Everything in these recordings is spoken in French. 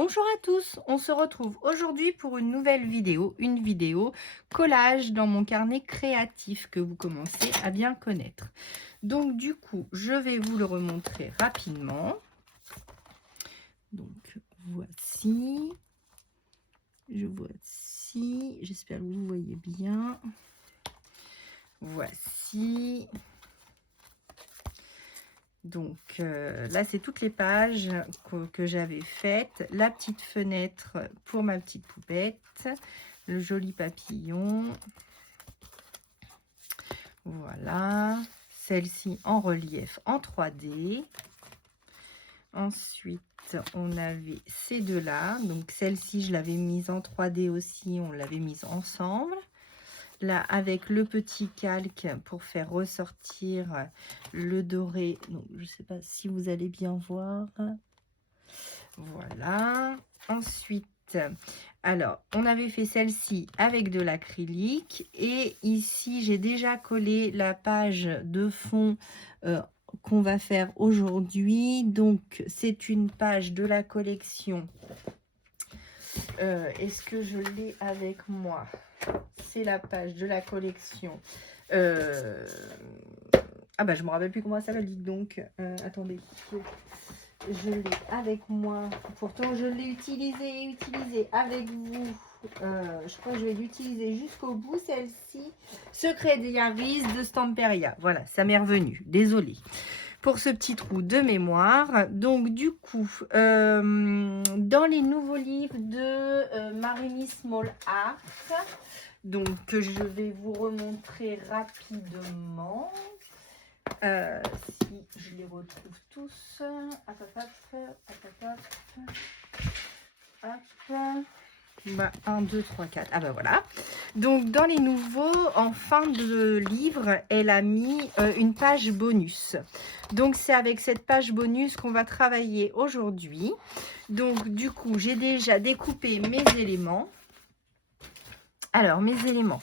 Bonjour à tous, on se retrouve aujourd'hui pour une nouvelle vidéo, une vidéo collage dans mon carnet créatif que vous commencez à bien connaître. Donc du coup, je vais vous le remontrer rapidement. Donc voici, j'espère que vous voyez bien. Voici. Donc là, c'est toutes les pages que j'avais faites. La petite fenêtre pour ma petite poupette. Le joli papillon. Voilà. Celle-ci en relief en 3D. Ensuite, on avait ces deux-là. Donc celle-ci, je l'avais mise en 3D aussi. On l'avait mise ensemble. Là, avec le petit calque pour faire ressortir le doré. Donc, je ne sais pas si vous allez bien voir. Voilà. Ensuite, alors, on avait fait celle-ci avec de l'acrylique. Et ici, j'ai déjà collé la page de fond qu'on va faire aujourd'hui. Donc, c'est une page de la collection. Est-ce que je l'ai avec moi? C'est la page de la collection. Ah bah je me rappelle plus comment ça s'appelle, dites donc. Attendez, je l'ai avec moi. Pourtant je l'ai utilisé avec vous. Je crois que je vais l'utiliser jusqu'au bout, celle-ci. Secret Diaries de Stamperia. Voilà, ça m'est revenu. Désolée pour ce petit trou de mémoire. Donc du coup, dans les nouveaux livres de Marimi Small Art, donc que je vais vous remontrer rapidement, si je les retrouve tous. Hop. Bah, 1, 2, 3, 4. Ah bah voilà. Donc dans les nouveaux, en fin de livre, elle a mis une page bonus. Donc c'est avec cette page bonus qu'on va travailler aujourd'hui. Donc du coup, j'ai déjà découpé mes éléments. Alors mes éléments.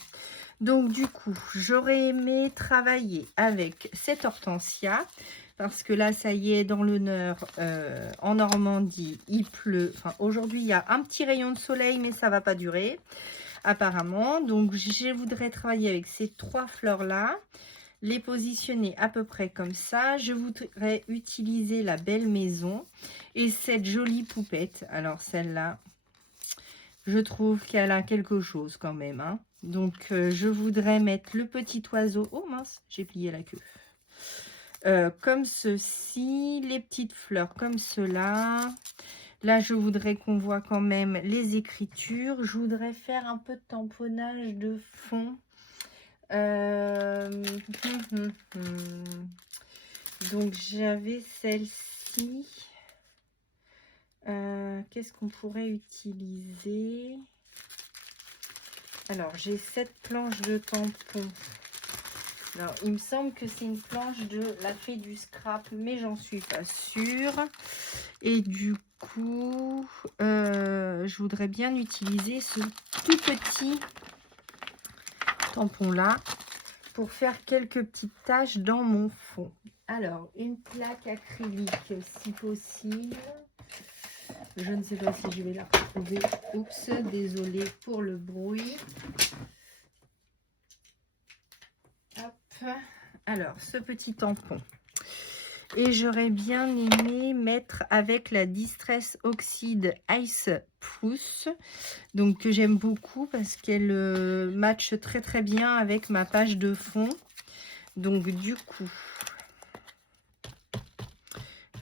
Donc du coup, j'aurais aimé travailler avec cette hortensia. Parce que là, ça y est, dans le Nord, en Normandie, il pleut. Enfin, aujourd'hui, il y a un petit rayon de soleil, mais ça ne va pas durer, apparemment. Donc, je voudrais travailler avec ces trois fleurs-là, les positionner à peu près comme ça. Je voudrais utiliser la belle maison et cette jolie poupette. Alors, celle-là, je trouve qu'elle a quelque chose quand même, hein. Donc, je voudrais mettre le petit oiseau. Oh mince, j'ai plié la queue. Comme ceci, les petites fleurs comme cela. Là, je voudrais qu'on voit quand même les écritures. Je voudrais faire un peu de tamponnage de fond. Donc, j'avais celle-ci. Qu'est-ce qu'on pourrait utiliser? Alors, j'ai cette planche de tampon. Alors, il me semble que c'est une planche de la fée du scrap, mais j'en suis pas sûre. Et du coup, je voudrais bien utiliser ce tout petit tampon-là pour faire quelques petites taches dans mon fond. Alors, une plaque acrylique, si possible. Je ne sais pas si je vais la retrouver. Oups, désolée pour le bruit. Hop. Alors, ce petit tampon. Et j'aurais bien aimé mettre avec la Distress Oxide Ice Plus. Donc, que j'aime beaucoup parce qu'elle matche très très bien avec ma page de fond. Donc, du coup,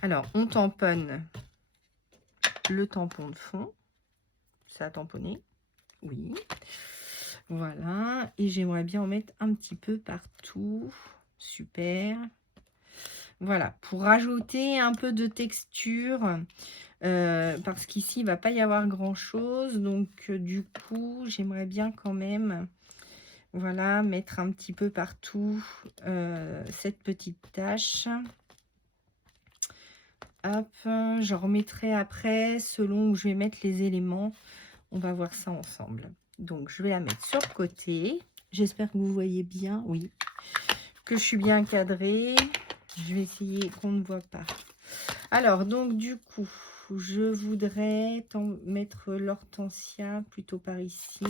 alors, on tamponne le tampon de fond. Ça a tamponné. Oui. Voilà. Et j'aimerais bien en mettre un petit peu partout. Super. Voilà, pour rajouter un peu de texture, parce qu'ici, il ne va pas y avoir grand-chose. Donc, du coup, j'aimerais bien quand même, voilà, mettre un petit peu partout cette petite tache. Hop, j'en remettrai après, selon où je vais mettre les éléments. On va voir ça ensemble. Donc, je vais la mettre sur le côté. J'espère que vous voyez bien, oui, que je suis bien cadrée. Je vais essayer qu'on ne voit pas. Alors, donc, du coup, coup, je voudrais mettre l'hortensia plutôt par ici.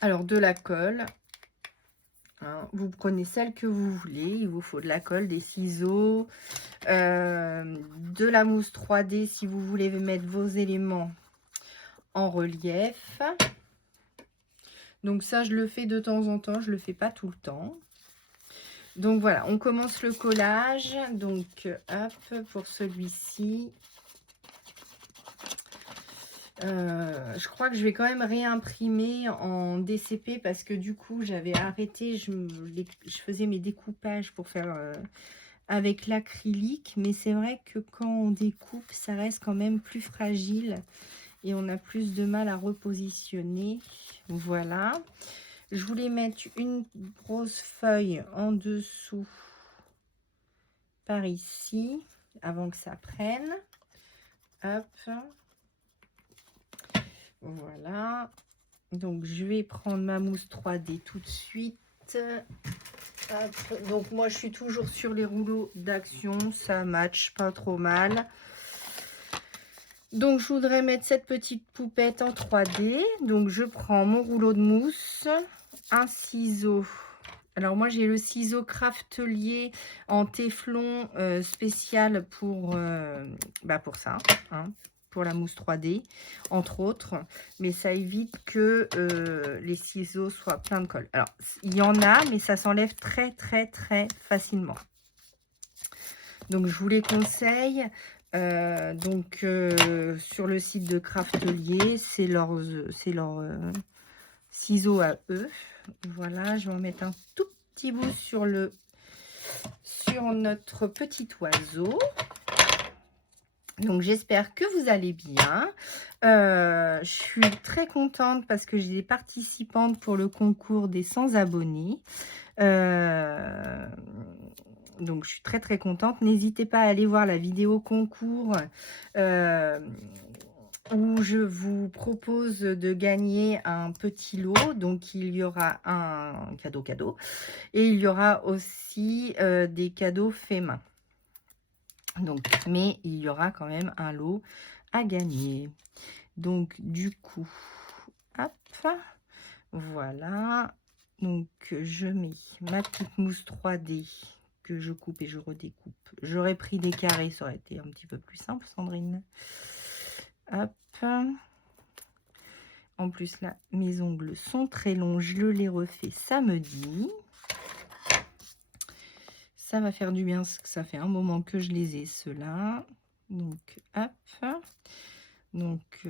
Alors, de la colle. Hein, vous prenez celle que vous voulez. Il vous faut de la colle, des ciseaux, de la mousse 3D si vous voulez mettre vos éléments en relief. Donc ça, je le fais de temps en temps. Je le fais pas tout le temps. Donc voilà, on commence le collage. Donc, hop, pour celui-ci. Je crois que je vais quand même réimprimer en DCP parce que du coup, j'avais arrêté. Je faisais mes découpages pour faire avec l'acrylique. Mais c'est vrai que quand on découpe, ça reste quand même plus fragile. Et on a plus de mal à repositionner. Voilà. Je voulais mettre une grosse feuille en dessous par ici avant que ça prenne. Hop. Voilà. Donc je vais prendre ma mousse 3D tout de suite. Hop. Donc moi je suis toujours sur les rouleaux d'action. Ça match pas trop mal. Donc je voudrais mettre cette petite poupette en 3D. Donc je prends mon rouleau de mousse, un ciseau. Alors moi j'ai le ciseau Craftelier en téflon spécial pour ça, hein, pour la mousse 3D, entre autres. Mais ça évite que les ciseaux soient pleins de colle. Alors il y en a, mais ça s'enlève très très très facilement. Donc je vous les conseille. Sur le site de Craftelier, c'est leur ciseaux à eux. Voilà, je vais en mettre un tout petit bout sur notre petit oiseau. Donc j'espère que vous allez bien. Je suis très contente parce que j'ai des participantes pour le concours des 100 abonnés. Donc je suis très très contente. N'hésitez pas à aller voir la vidéo concours où je vous propose de gagner un petit lot. Donc il y aura un cadeau et il y aura aussi des cadeaux faits main. Donc, mais il y aura quand même un lot à gagner. Donc du coup, hop, voilà. Donc je mets ma petite mousse 3D que je coupe et je redécoupe. J'aurais pris des carrés, ça aurait été un petit peu plus simple, Sandrine. Hop. En plus, là, mes ongles sont très longs. Je les refais samedi. Ça va faire du bien, parce que ça fait un moment que je les ai, ceux-là. Donc, hop. Donc,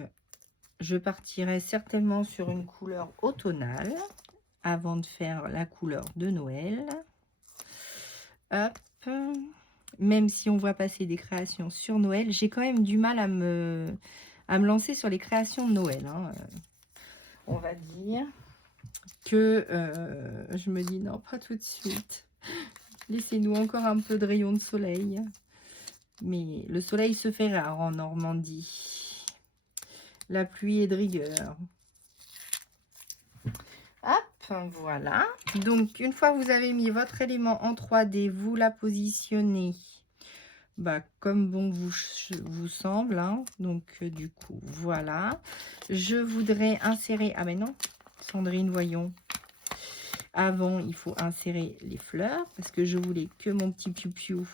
je partirai certainement sur une couleur automnale avant de faire la couleur de Noël. Hop. Même si on voit passer des créations sur Noël, j'ai quand même du mal à me lancer sur les créations de Noël. Hein. On va dire que je me dis non, pas tout de suite. Laissez-nous encore un peu de rayon de soleil. Mais le soleil se fait rare en Normandie. La pluie est de rigueur. Hop, voilà. Donc, une fois que vous avez mis votre élément en 3D, vous la positionnez comme bon vous semble. Hein. Donc, du coup, voilà. Je voudrais insérer... Ah, mais non, Sandrine, voyons. Avant, il faut insérer les fleurs parce que je voulais que mon petit piou-piou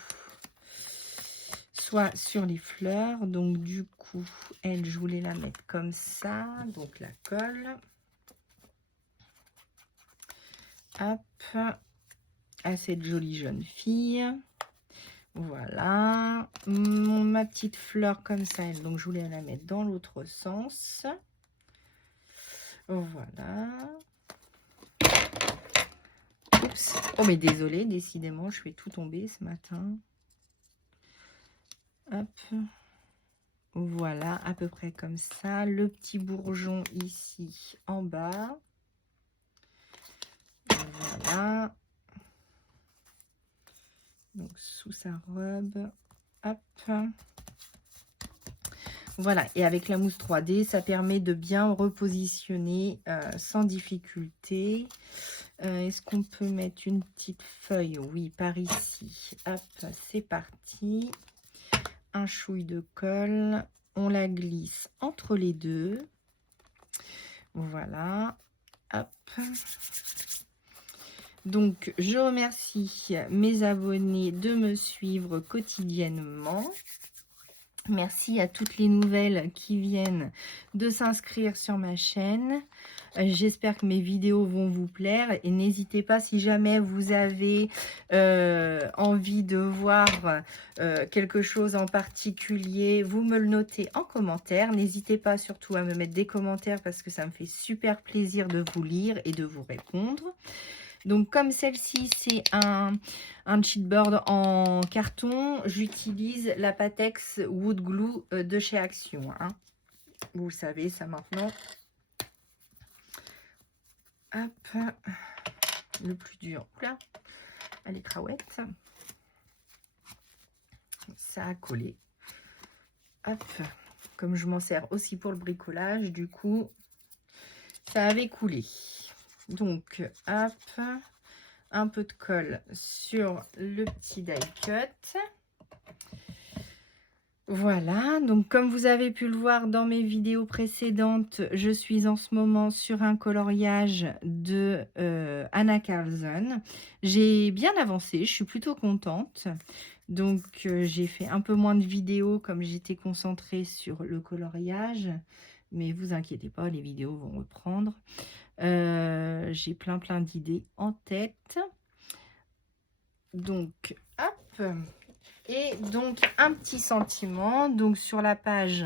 soit sur les fleurs. Donc, du coup, elle, je voulais la mettre comme ça. Donc, la colle. Hop. À cette jolie jeune fille. Voilà. Ma petite fleur comme ça. Donc, je voulais la mettre dans l'autre sens. Voilà. Oups. Oh, mais désolée, décidément, je fais tout tomber ce matin. Hop. Voilà, à peu près comme ça. Le petit bourgeon ici en bas. Voilà. Donc, sous sa robe. Hop. Voilà, et avec la mousse 3D, ça permet de bien repositionner sans difficulté. Est-ce qu'on peut mettre une petite feuille? Oui, par ici. Hop, c'est parti. un chouille de colle. On la glisse entre les deux. Voilà. Hop. Donc, je remercie mes abonnés de me suivre quotidiennement. Merci à toutes les nouvelles qui viennent de s'inscrire sur ma chaîne. J'espère que mes vidéos vont vous plaire. Et n'hésitez pas, si jamais vous avez envie de voir quelque chose en particulier, vous me le notez en commentaire. N'hésitez pas surtout à me mettre des commentaires parce que ça me fait super plaisir de vous lire et de vous répondre. Donc, comme celle-ci, c'est un chipboard en carton, j'utilise la Pattex Wood Glue de chez Action. Hein. Vous savez ça maintenant. Hop, le plus dur. Oula, elle est craouette. Ça a collé. Hop, comme je m'en sers aussi pour le bricolage, du coup, ça avait coulé. Donc, hop, un peu de colle sur le petit die cut. Voilà, donc comme vous avez pu le voir dans mes vidéos précédentes, je suis en ce moment sur un coloriage de Anna Carlson. J'ai bien avancé, je suis plutôt contente. Donc j'ai fait un peu moins de vidéos comme j'étais concentrée sur le coloriage. Mais vous inquiétez pas, les vidéos vont reprendre. J'ai plein d'idées en tête. Donc, hop. Et donc, un petit sentiment. Donc, sur la page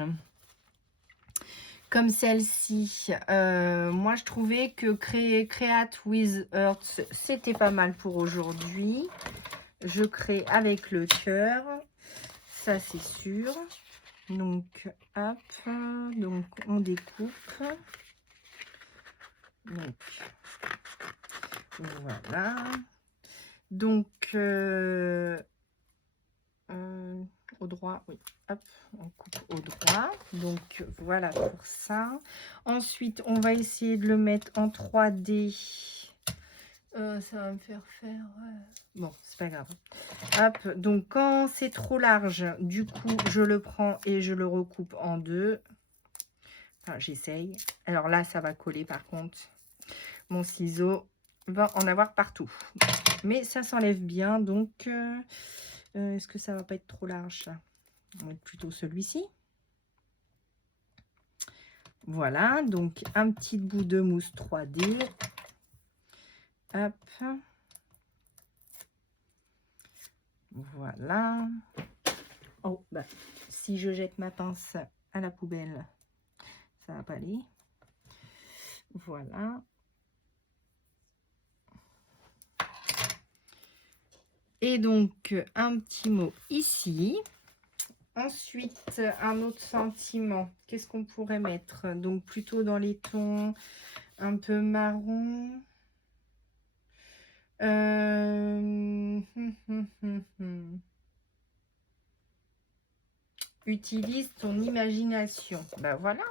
comme celle-ci, moi, je trouvais que Create with Earth, c'était pas mal pour aujourd'hui. Je crée avec le cœur. Ça, c'est sûr. Donc, hop. Donc, on découpe. Donc, voilà. Donc, au droit, oui. Hop, on coupe au droit. Donc, voilà pour ça. Ensuite, on va essayer de le mettre en 3D. Ça va me faire faire... Bon, c'est pas grave. Hop, donc quand c'est trop large, du coup, je le prends et je le recoupe en deux. Enfin, j'essaye. Alors là, ça va coller par contre. Mon ciseau va en avoir partout. Mais ça s'enlève bien, donc est-ce que ça va pas être trop large là? On va mettre plutôt celui-ci. Voilà, donc un petit bout de mousse 3D. Hop. Voilà. Oh, bah, si je jette ma pince à la poubelle, ça va pas aller. Voilà. Et donc, un petit mot ici. Ensuite, un autre sentiment. Qu'est-ce qu'on pourrait mettre? Donc, plutôt dans les tons un peu marron. Utilise ton imagination. Ben voilà,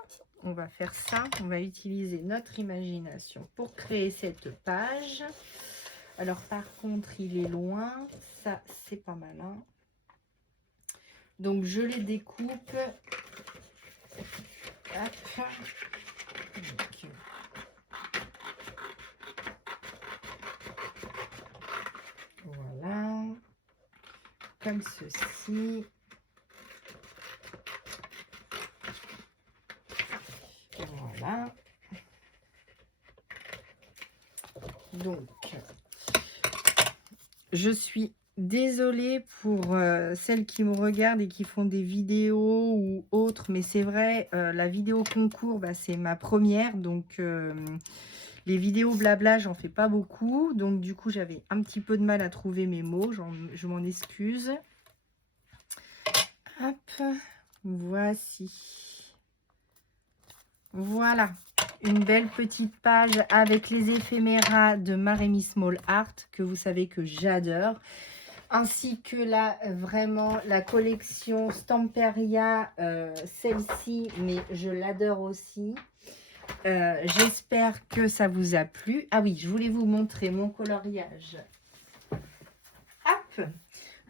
on va faire ça. On va utiliser notre imagination pour créer cette page. Alors, par contre, il est loin. Ça, c'est pas malin. Donc, je les découpe. Hop. Donc, voilà. Comme ceci. Voilà. Donc, je suis désolée pour celles qui me regardent et qui font des vidéos ou autres, mais c'est vrai, la vidéo concours, bah, c'est ma première, donc les vidéos blabla, j'en fais pas beaucoup, donc du coup, j'avais un petit peu de mal à trouver mes mots, je m'en excuse. Hop, voici. Voilà, une belle petite page avec les éphéméras de Maremy Small Art, que vous savez que j'adore. Ainsi que vraiment la collection Stamperia, celle-ci, mais je l'adore aussi. J'espère que ça vous a plu. Ah oui, je voulais vous montrer mon coloriage. Hop!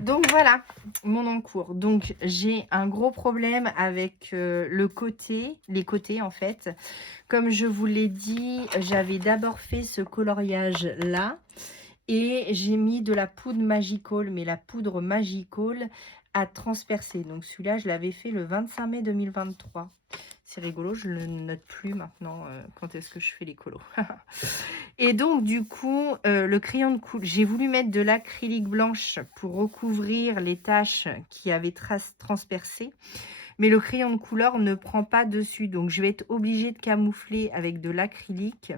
Donc voilà mon encours. Donc j'ai un gros problème avec les côtés en fait. Comme je vous l'ai dit, j'avais d'abord fait ce coloriage là et j'ai mis de la poudre Magical, mais la poudre Magical a transpercé. Donc celui-là, je l'avais fait le 25 mai 2023. C'est rigolo, je le note plus maintenant quand est-ce que je fais les colos. Et donc du coup, le crayon de couleur, j'ai voulu mettre de l'acrylique blanche pour recouvrir les taches qui avaient transpercé. Mais le crayon de couleur ne prend pas dessus. Donc je vais être obligée de camoufler avec de l'acrylique.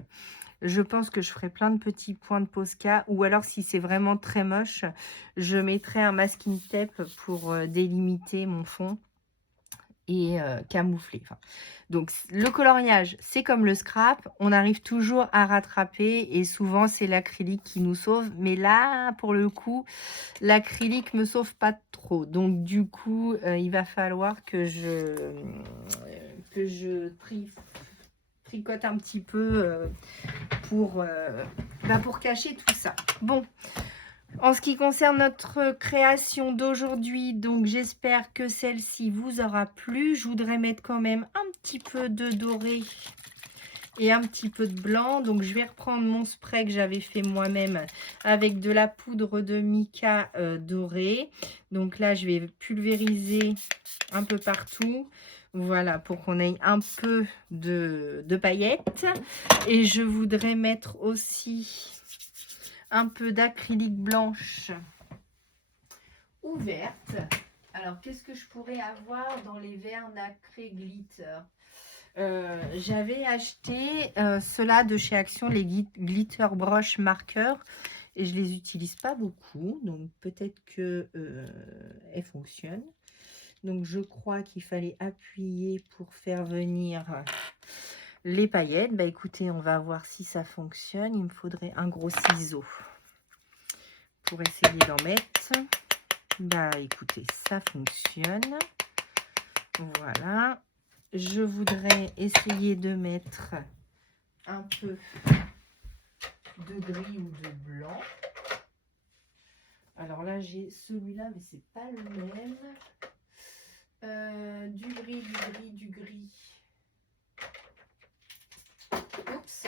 Je pense que je ferai plein de petits points de Posca. Ou alors si c'est vraiment très moche, je mettrai un masking tape pour délimiter mon fond et camoufler. Enfin, donc le coloriage, c'est comme le scrap, on arrive toujours à rattraper et souvent c'est l'acrylique qui nous sauve. Mais là, pour le coup, l'acrylique me sauve pas trop. Donc du coup, il va falloir que je tricote un petit peu pour cacher tout ça. Bon. En ce qui concerne notre création d'aujourd'hui, donc j'espère que celle-ci vous aura plu. Je voudrais mettre quand même un petit peu de doré et un petit peu de blanc. Donc je vais reprendre mon spray que j'avais fait moi-même avec de la poudre de mica dorée. Donc là, je vais pulvériser un peu partout. Voilà, pour qu'on ait un peu de paillettes. Et je voudrais mettre aussi un peu d'acrylique blanche ouverte. Alors, qu'est-ce que je pourrais avoir dans les verres nacrés glitter? J'avais acheté ceux-là de chez Action, les glitter brush marqueurs, et je les utilise pas beaucoup, donc peut-être que elles fonctionnent. Donc, je crois qu'il fallait appuyer pour faire venir les paillettes. Bah écoutez, on va voir si ça fonctionne. Il me faudrait un gros ciseau pour essayer d'en mettre. Bah écoutez, ça fonctionne. Voilà. Je voudrais essayer de mettre un peu de gris ou de blanc. Alors là, j'ai celui-là, mais c'est pas le même. Du gris, du gris, du gris. Oups.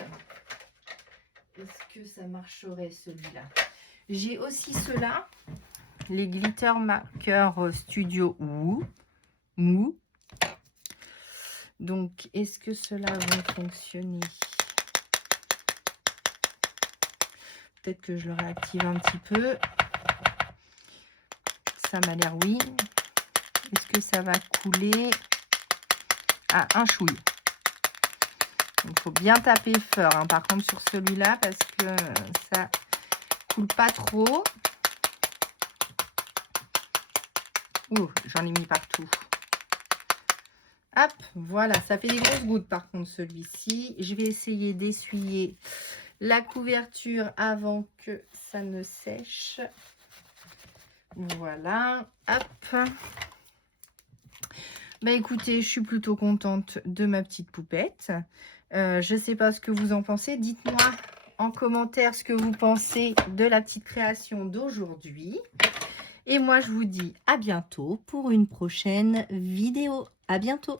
Est-ce que ça marcherait celui-là? J'ai aussi ceux-là, les glitter marqueurs Studio Mou. Donc, est-ce que ceux-là vont fonctionner? Peut-être que je le réactive un petit peu. Ça m'a l'air oui. Est-ce que ça va couler? Ah, un chouille. Il faut bien taper fort, hein, par contre, sur celui-là, parce que ça coule pas trop. Ouh, j'en ai mis partout. Hop, voilà, ça fait des grosses gouttes par contre celui-ci. Je vais essayer d'essuyer la couverture avant que ça ne sèche. Voilà, hop. Bah écoutez, je suis plutôt contente de ma petite poupette. Je ne sais pas ce que vous en pensez. Dites-moi en commentaire ce que vous pensez de la petite création d'aujourd'hui. Et moi, je vous dis à bientôt pour une prochaine vidéo. À bientôt.